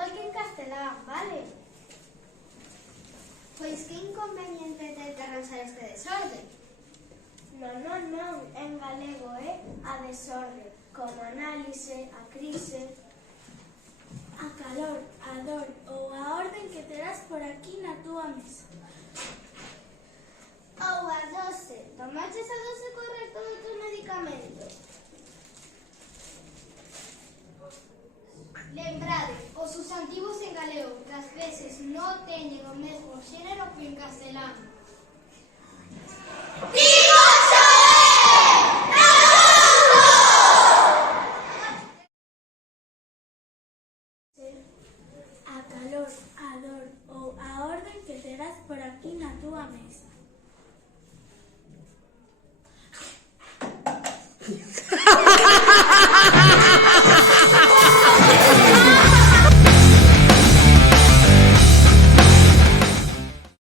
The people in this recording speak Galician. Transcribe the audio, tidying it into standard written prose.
igual que en castelán, vale? Pois que inconveniente ten que arranxar este desorden? Non, en galego é a desorde, como análise, a crise, a calor, a dor ou a orden que terás por aquí na túa mesa. Ou a dose. Tomaches a dose correcta do teu medicamento? Lembrade, os substantivos en galego que ás veces non teñen o mesmo xénero que en castelán. A calor, a dor ou a orden que terás por aquí na túa mesa.